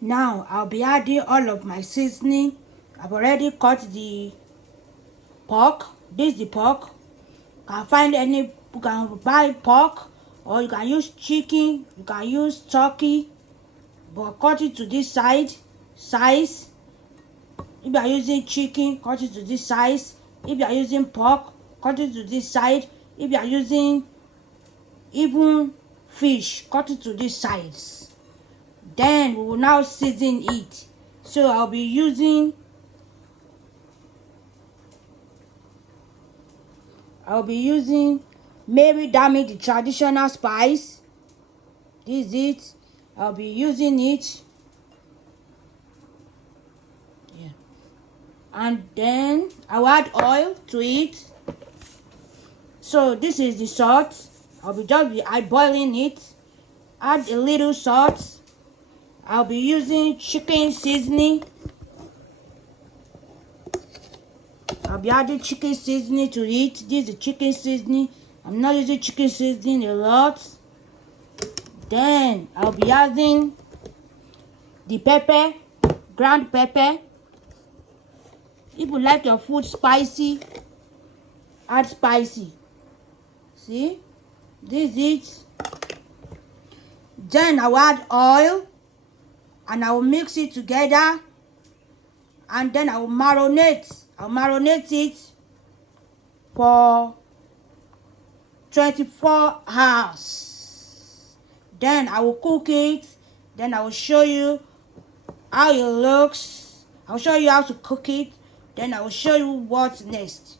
Now I'll be adding all of my seasoning. I've already cut the pork. This is the pork. You can find any, you can buy pork or you can use chicken, you can use turkey, but cut it to this size. If you are using chicken, cut it to this size. If you are using pork, cut it to this side. If you are using even fish, cut it to this size. Then we will now season it. So I'll be using Mary Dami, the traditional spice. This is it. I'll be using it. Yeah. And then I'll add oil to it. So this is the salt. I'll be boiling it. Add a little salt. I'll be using chicken seasoning. I'll be adding chicken seasoning to it. This is the chicken seasoning. I'm not using chicken seasoning a lot. Then I'll be adding the pepper, ground pepper. If you like your food spicy, add spicy. See, this is it. Then I'll add oil and I will mix it together, and then I will marinate. I'll marinate it for 24 hours. Then I will cook it. Then I will show you how it looks. I'll show you how to cook it. Then I will show you what's next.